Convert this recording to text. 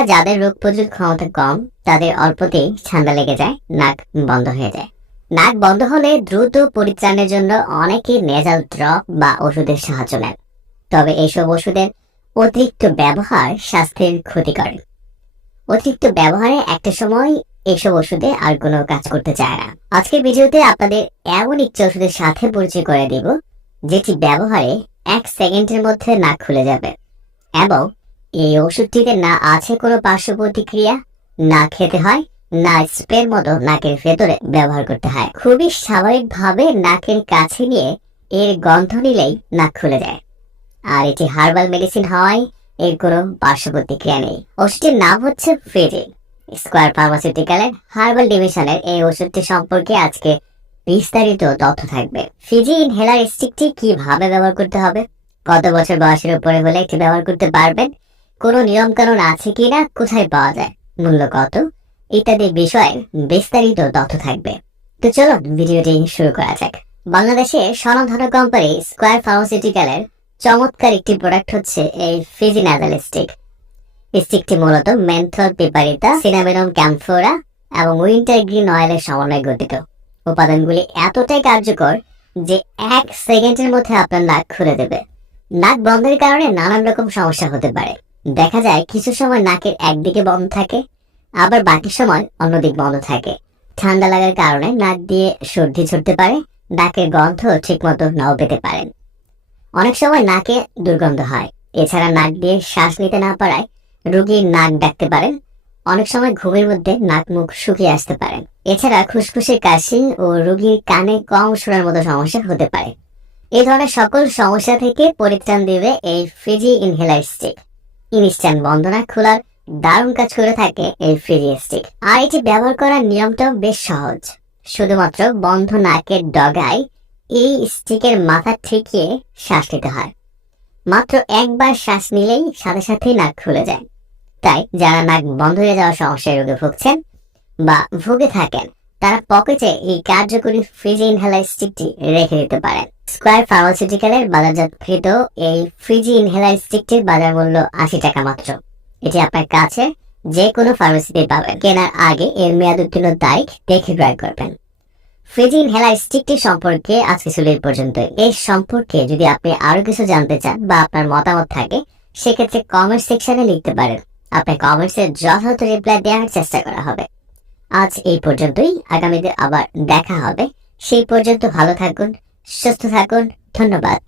এছাড়া যাদের রোগ প্রতিরোধ ক্ষমতা কম, তাদের অল্পতেই ঠান্ডা লেগে যায়, নাক বন্ধ হয়ে যায়। নাক বন্ধ হলে দ্রুত পরিত্রাণের জন্য অনেকে নেজাল ড্রপ বা ওষুধের সাহায্য নেন। তবে এইসব ওষুধের অতিরিক্ত ব্যবহার স্বাস্থ্যের ক্ষতি করে। অতিরিক্ত ব্যবহারে একটা সময় এইসব ওষুধে আর কোনো কাজ করতে চায় না। আজকের ভিডিওতে আপনাদের এমন একটি ওষুধের সাথে পরিচয় করে দেব, যেটি ব্যবহারে এক সেকেন্ডের মধ্যে নাক খুলে যাবে এবং এই ওষুধটিতে না আছে কোনো পার্শ্ব প্রতিক্রিয়া, না খেতে হয়, না স্প্রের মতো নাকের ভেতরে ব্যবহার করতে হয়। খুবই স্বাভাবিকভাবে নাকের কাছে নিয়ে এর গন্ধ নিলেই নাক খুলে যায়। আর এটি হার্বাল মেডিসিন হওয়ায় এর কোনো পার্শ্ব প্রতিক্রিয়া নেই। ওষুধটির নাম হচ্ছে ফেরি স্কোয়ার ফার্মাসিউটিক্যালের হার্বাল ডিভিশনের এই ওষুধটি সম্পর্কে আজকে বিস্তারিত তথ্য থাকবে। ফিজি ইনহেলার স্টিকটি কীভাবে ব্যবহার করতে হবে? কত বছর বয়সের উপরে হলে এটি ব্যবহার করতে পারবেন? কোনো নিয়ম কানুন আছে কিনা, কোথায় পাওয়া যায়, মূল্য কত, ইত্যাদি বিষয়ে বিস্তারিত তথ্য থাকবে। তো চলুন, ভিডিওটি শুরু করা যাক। বাংলাদেশে স্বনামধন্য কোম্পানি স্কোয়ার ফার্মাসিউটিক্যালের চমৎকার একটি প্রোডাক্ট হচ্ছে এই ফিজি নাজাল স্টিক স্টিকটি মূলত মেন্থল পেপারিতা সিনামেনম ক্যাম্ফোরা এবং উইন্টার গ্রিন অয়েলের সমন্বয়ে গঠিত। উপাদানগুলি এতটাই কার্যকর যে এক সেকেন্ডের মধ্যে আপনার নাক খুলে দেবে। নাক বন্ধের কারণে নানান রকম সমস্যা হতে পারে। দেখা যায় কিছু সময় নাকের একদিকে বন্ধ থাকে, আবার বাকি সময় অন্যদিক বন্ধ থাকে। ঠান্ডা লাগার কারণে নাক দিয়ে সর্দি ছড়তে পারে, নাকের গন্ধ ঠিকমতো নাও পেতে পারেন। অনেক সময় নাকে দুর্গন্ধ হয়, এছাড়া নাক দিয়ে শ্বাস নিতে না পারায় রোগীর নাক ডাকতে পারেন। অনেক সময় ঘুমের মধ্যে নাক মুখ শুকিয়ে আসতে পারেন। এছাড়া খুসখুসে কাশি ও রোগীর কানে কম শোনার মতো সমস্যা হতে পারে। এই ধরনের সকল সমস্যা থেকে পরিত্রাণ দেবে এই ফ্রিজি ইনহেলার স্টিক ইনস্ট্যান্ট বন্ধনা খোলার দারুণ কাজ করে থাকে এই ফ্রিজি স্টিক আর এটি ব্যবহার করার নিয়মটাও বেশ সহজ। শুধুমাত্র বন্ধ নাকের ডগায় এই স্টিকের মাথা ঠেকিয়ে শ্বাস নিতে হয়। মাত্র একবার শ্বাস নিলেই সাথে সাথেই নাক খুলে যায়। তাই যারা নাক বন্ধ হয়ে যাওয়ার সমস্যায় রোগে ভুগছেন বা ভুগে থাকেন, তারা পকেটে এই কার্যকরী ফ্রিজি ইনহেলার স্টিকটি রেখে দিতে পারেন। স্কোয়ার ফার্মাসিউটিক্যালের বাজারজাতকৃত এই ফ্রিজি ইনহেলার স্টিকটির বাজার মূল্য আশি টাকা মাত্র। এটি আপনার কাছে যে কোনো ফার্মেসিতে পাবেন। কেনার আগে এর মেয়াদ উত্তীর্ণ তারিখ দেখে ক্রয় করবেন। ফ্রিজি ইনহেলার স্টিকটি সম্পর্কে আজকে ছিল এই পর্যন্ত এর সম্পর্কে যদি আপনি আরও কিছু জানতে চান বা আপনার মতামত থাকে, সেক্ষেত্রে কমেন্ট সেকশনে লিখতে পারেন। আপনার কমেন্টসের যথাযথ রিপ্লাই দেওয়ার চেষ্টা করা হবে। আজ এই পর্যন্তই। আগামীতে আবার দেখা হবে। সেই পর্যন্ত ভালো থাকুন সুস্থ থাকুন ধন্যবাদ।